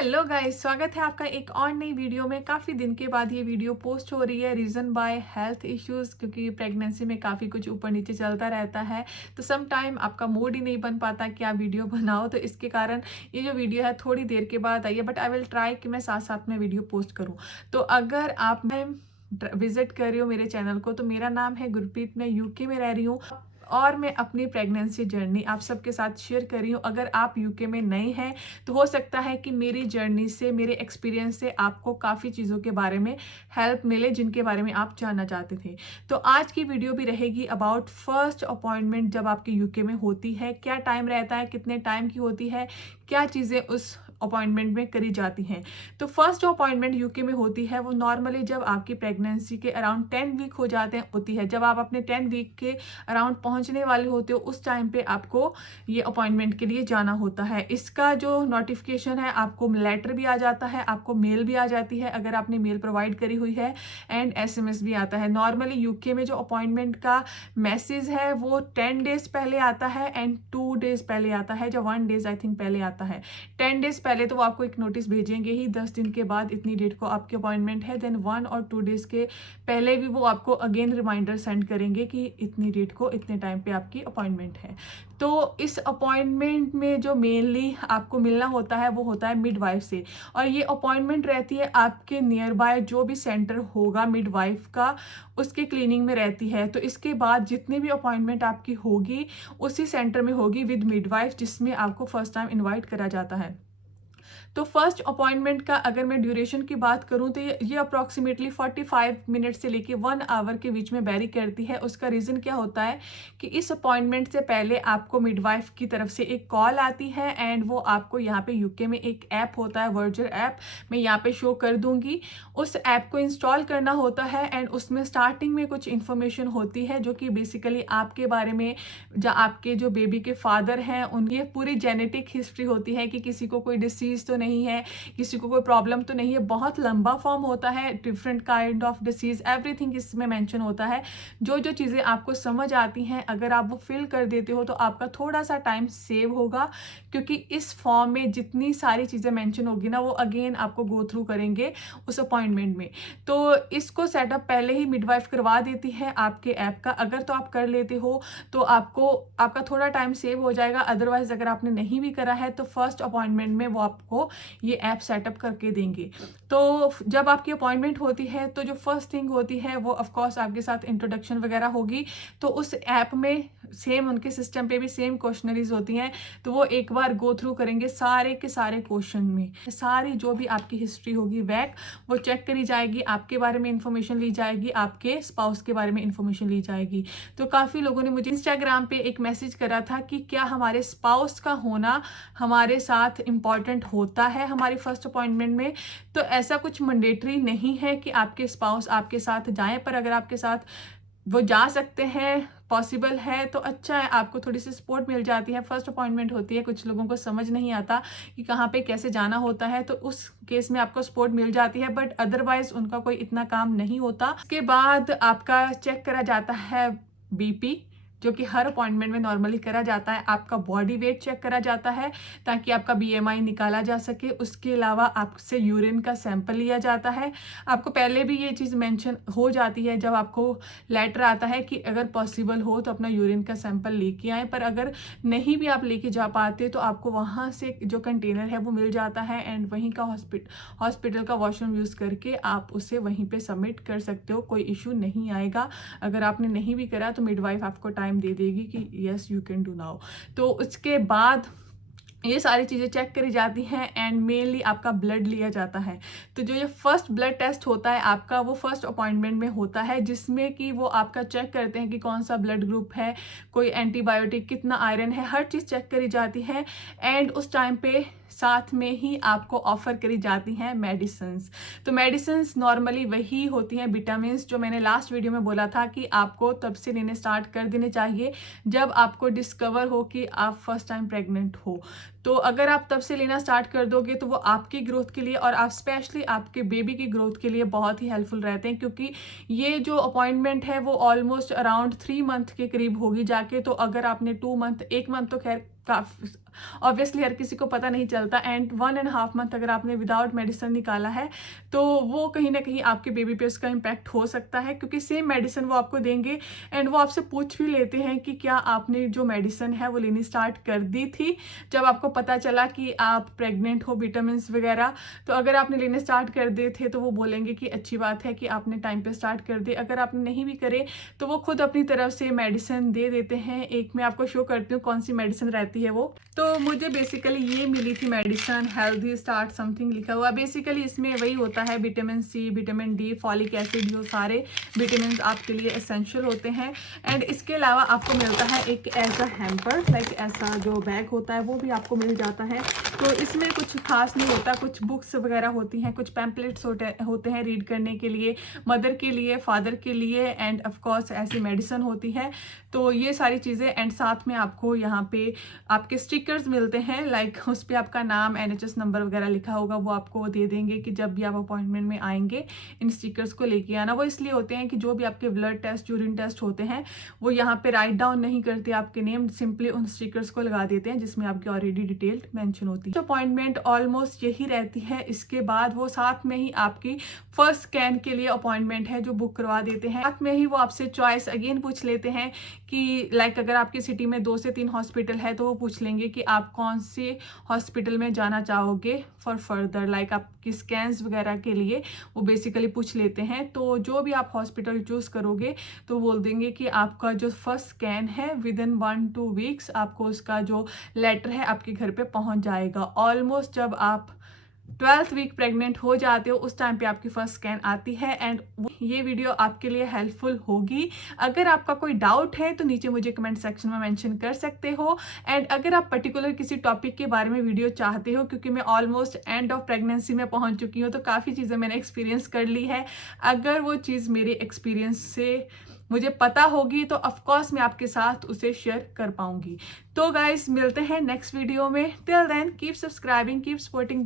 Hello guys, स्वागत है आपका एक और नई वीडियो में। काफ़ी दिन के बाद ये वीडियो पोस्ट हो रही है। रीज़न बाय हेल्थ इश्यूज़, क्योंकि प्रेगनेंसी में काफ़ी कुछ ऊपर नीचे चलता रहता है, तो सम टाइम आपका मूड ही नहीं बन पाता कि आप वीडियो बनाओ। तो इसके कारण ये जो वीडियो है थोड़ी देर के बाद आई है, बट आई विल ट्राई कि मैं साथ साथ में वीडियो पोस्ट करूँ। तो अगर आप मैं विजिट कर रही हो मेरे चैनल को, तो मेरा नाम है गुरप्रीत, मैं यूके में रह रही हूँ और मैं अपनी प्रेगनेंसी जर्नी आप सबके साथ शेयर कर रही हूँ। अगर आप यूके में नए हैं तो हो सकता है कि मेरी जर्नी से, मेरे एक्सपीरियंस से आपको काफ़ी चीज़ों के बारे में हेल्प मिले जिनके बारे में आप जानना चाहते थे। तो आज की वीडियो भी रहेगी अबाउट फर्स्ट अपॉइंटमेंट जब आपके यूके में होती है, क्या टाइम रहता है, कितने टाइम की होती है, क्या चीज़ें उस अपॉइंटमेंट में करी जाती हैं। तो फर्स्ट जो अपॉइंटमेंट यूके में होती है वो नॉर्मली जब आपकी प्रेगनेंसी के अराउंड 10 वीक हो जाते हैं होती है। जब आप अपने 10 वीक के अराउंड पहुंचने वाले होते हो उस टाइम पे आपको ये अपॉइंटमेंट के लिए जाना होता है। इसका जो नोटिफिकेशन है, आपको लेटर भी आ जाता है, आपको मेल भी आ जाती है अगर आपने मेल प्रोवाइड करी हुई है, एंड एसएमएस भी आता है। नॉर्मली यूके में जो अपॉइंटमेंट का मैसेज है वो 10 डेज पहले आता है एंड 2 डेज पहले आता है, जो 1 डेज आई थिंक पहले आता है। 10 डेज पहले तो वो आपको एक नोटिस भेजेंगे ही, 10 दिन के बाद इतनी डेट को आपकी अपॉइंटमेंट है। देन 1 और 2 डेज के पहले भी वो आपको अगेन रिमाइंडर सेंड करेंगे कि इतनी डेट को इतने टाइम पे आपकी अपॉइंटमेंट है। तो इस अपॉइंटमेंट में जो मेनली आपको मिलना होता है वो होता है मिडवाइफ से, और ये अपॉइंटमेंट रहती है आपके नियर बाय जो भी सेंटर होगा मिडवाइफ का, उसके क्लिनिक में रहती है। तो इसके बाद जितनी भी अपॉइंटमेंट आपकी होगी उसी सेंटर में होगी विद मिडवाइफ, जिसमें आपको फर्स्ट टाइम इन्वाइट करा जाता है। तो फर्स्ट अपॉइंटमेंट का अगर मैं ड्यूरेशन की बात करूं तो ये अप्रॉक्सीमेटली 45 मिनट से लेके 1 आवर के बीच में वेरी करती है। उसका रीज़न क्या होता है कि इस अपॉइंटमेंट से पहले आपको मिडवाइफ की तरफ से एक कॉल आती है, एंड वो आपको यहाँ पे यूके में एक ऐप होता है, वर्जर ऐप, मैं यहाँ पे शो कर दूंगी। उस ऐप को इंस्टॉल करना होता है, एंड उसमें स्टार्टिंग में कुछ इन्फॉर्मेशन होती है जो कि बेसिकली आपके बारे में, आपके जो बेबी के फादर हैं उनकी पूरी जेनेटिक हिस्ट्री होती है कि किसी को कोई डिसीज तो नहीं है, किसी को कोई प्रॉब्लम तो नहीं है। बहुत लंबा फॉर्म होता है, different kind of disease, everything इसमें मेंशन होता है। जो जो चीज़ें आपको समझ आती हैं अगर आप वो फिल कर देते हो तो आपका थोड़ा सा टाइम सेव होगा, क्योंकि इस फॉर्म में जितनी सारी चीज़ें मेंशन होगी ना वो अगेन आपको गो थ्रू करेंगे उस अपॉइंटमेंट में। तो इसको सेटअप पहले ही मिडवाइफ करवा देती है आपके ऐप का। अगर तो आप कर लेते हो तो आपका थोड़ा टाइम सेव हो जाएगा। अदरवाइज अगर आपने नहीं भी करा है तो फर्स्ट अपॉइंटमेंट में वो आपको ये ऐप सेटअप करके देंगे। तो जब आपकी अपॉइंटमेंट होती है तो जो फर्स्ट थिंग होती है वो ऑफ कोर्स आपके साथ इंट्रोडक्शन वगैरह होगी। तो उस ऐप में सेम उनके सिस्टम पे भी सेम क्वेश्चनरीज होती हैं, तो वो एक बार गो थ्रू करेंगे सारे के सारे क्वेश्चन में, सारी जो भी आपकी हिस्ट्री होगी बैक वो चेक करी जाएगी, आपके बारे में इंफॉर्मेशन ली जाएगी, आपके स्पाउस के बारे में इंफॉर्मेशन ली जाएगी। तो काफ़ी लोगों ने मुझे इंस्टाग्राम पे एक मैसेज करा था कि क्या हमारे स्पाउस का होना हमारे साथ इम्पॉर्टेंट होता है हमारी फर्स्ट अपॉइंटमेंट में। तो ऐसा कुछ मैंडेटरी नहीं है कि आपके स्पाउस आपके साथ जाएं, पर अगर आपके साथ वो जा सकते हैं, पॉसिबल है तो अच्छा है, आपको थोड़ी सी सपोर्ट मिल जाती है। फर्स्ट अपॉइंटमेंट होती है, कुछ लोगों को समझ नहीं आता कि कहाँ पे कैसे जाना होता है, तो उस केस में आपको सपोर्ट मिल जाती है, बट अदरवाइज उनका कोई इतना काम नहीं होता। उसके बाद आपका चेक करा जाता है बीपी, जो कि हर अपॉइंटमेंट में नॉर्मली करा जाता है। आपका बॉडी वेट चेक करा जाता है ताकि आपका बीएमआई निकाला जा सके। उसके अलावा आपसे यूरिन का सैंपल लिया जाता है। आपको पहले भी ये चीज़ मेंशन हो जाती है जब आपको लेटर आता है कि अगर पॉसिबल हो तो अपना यूरिन का सैंपल लेके आएँ, पर अगर नहीं भी आप लेके जा पाते तो आपको वहाँ से जो कंटेनर है वो मिल जाता है, एंड वहीं का हॉस्पिटल का वॉशरूम यूज़ करके आप उसे वहीं पे सबमिट कर सकते हो, कोई इशू नहीं आएगा। अगर आपने नहीं भी करा तो मिडवाइफ आपको टाइम दे देगी कि yes you can do now. तो उसके बाद ये सारी चीज़ें चेक करी जाती हैं, एंड मेनली आपका ब्लड लिया जाता है। तो जो ये फर्स्ट ब्लड टेस्ट होता है आपका वो फर्स्ट अपॉइंटमेंट में होता है, जिसमें कि वो आपका चेक करते हैं कि कौन सा ब्लड ग्रुप है, कोई एंटीबायोटिक, कितना आयरन है, हर चीज़ चेक करी जाती है। एंड उस टाइम पे साथ में ही आपको ऑफर करी जाती हैं मेडिसिन्स। तो मेडिसिन्स नॉर्मली वही होती हैं विटामिन, जो मैंने लास्ट वीडियो में बोला था कि आपको तब से लेने स्टार्ट कर देने चाहिए जब आपको डिस्कवर हो कि आप फर्स्ट टाइम प्रेग्नेंट हो। तो अगर आप तब से लेना स्टार्ट कर दोगे तो वो आपकी ग्रोथ के लिए और आप स्पेशली आपके बेबी की ग्रोथ के लिए बहुत ही हेल्पफुल रहते हैं, क्योंकि ये जो अपॉइंटमेंट है वो ऑलमोस्ट अराउंड 3 मंथ के करीब होगी जाके। तो अगर आपने 2 मंथ, 1 मंथ तो खैर काफ़ी ऑब्वियसली हर किसी को पता नहीं चलता। एंड 1.5 मंथ अगर आपने विदाउट मेडिसिन निकाला है तो वो कहीं ना कहीं आपके बेबी पे उसका इम्पैक्ट हो सकता है, क्योंकि सेम मेडिसिन वो आपको देंगे एंड वो आपसे पूछ भी लेते हैं कि क्या आपने जो मेडिसिन है वो लेनी स्टार्ट कर दी थी जब आपको पता चला कि आप प्रेग्नेंट हो, विटामिन वगैरह। तो अगर आपने लेने स्टार्ट कर दिए थे तो वो बोलेंगे कि अच्छी बात है कि आपने टाइम पे स्टार्ट कर दिए। अगर आपने नहीं भी करे तो वो खुद अपनी तरफ से मेडिसिन दे देते हैं। एक मैं आपको शो करती हूँ कौन सी मेडिसिन रहती है वो। तो मुझे बेसिकली ये मिली थी मेडिसिन, हेल्दी स्टार्ट समथिंग लिखा हुआ। बेसिकली इसमें वही होता है, vitamin C, vitamin D, folic acid, जो सारे विटामिन आपके लिए एसेंशियल होते हैं। एंड इसके अलावा आपको मिलता है एक ऐसा हैम्पर, लाइक ऐसा जो बैग होता है वो भी आपको मिल जाता है। तो इसमें कुछ खास नहीं होता, कुछ बुक्स वगैरह होती हैं, कुछ पैम्पलेट्स होते हैं रीड करने के लिए, मदर के लिए, फादर के लिए, एंड ऑफ कोर्स ऐसी मेडिसिन होती है। तो ये सारी चीज़ें, एंड साथ में आपको यहाँ पे आपके स्टिकर्स मिलते हैं, लाइक उस पर आपका नाम, NHS नंबर वगैरह लिखा होगा, वो आपको दे देंगे कि जब भी आप अपॉइंटमेंट में आएंगे इन स्टिकर्स को लेके आना। वो इसलिए होते हैं कि जो भी आपके ब्लड टेस्ट, यूरिन टेस्ट होते हैं वो यहाँ पे राइट डाउन नहीं करते आपके नेम, सिंपली उन स्टिकर्स को लगा देते हैं जिसमें आपकी ऑलरेडी डिटेल मेंशन होती है। अपॉइंटमेंट ऑलमोस्ट यही रहती है। इसके बाद वो साथ में ही आपकी फर्स्ट स्कैन के लिए अपॉइंटमेंट है जो बुक करवा देते हैं। साथ में ही वो आपसे चॉइस अगेन पूछ लेते हैं कि लाइक अगर आपकी सिटी में 2 से 3 हॉस्पिटल है तो वो पूछ लेंगे कि आप कौन से हॉस्पिटल में जाना चाहोगे फॉर फर्दर, लाइक आपकी स्कैन्स वगैरह के लिए वो बेसिकली पूछ लेते हैं। तो जो भी आप हॉस्पिटल चूज करोगे तो बोल देंगे कि आपका जो फर्स्ट स्कैन है विद इन 1-2 वीक्स आपको उसका जो लेटर है आपके घर पे पहुंच जाएगा। ऑलमोस्ट जब आप 12th वीक प्रेग्नेंट हो जाते हो उस टाइम पे आपकी फर्स्ट स्कैन आती है। एंड ये वीडियो आपके लिए हेल्पफुल होगी। अगर आपका कोई डाउट है तो नीचे मुझे कमेंट सेक्शन में मेंशन कर सकते हो। एंड अगर आप पर्टिकुलर किसी टॉपिक के बारे में वीडियो चाहते हो, क्योंकि मैं ऑलमोस्ट एंड ऑफ प्रेगनेंसी में पहुंच चुकी हूँ तो काफ़ी चीज़ें मैंने एक्सपीरियंस कर ली है। अगर वो चीज़ मेरे एक्सपीरियंस से मुझे पता होगी तो ऑफकोर्स मैं आपके साथ उसे शेयर कर पाऊंगी। तो गाइस मिलते हैं नेक्स्ट वीडियो में। Till then keep subscribing, keep supporting.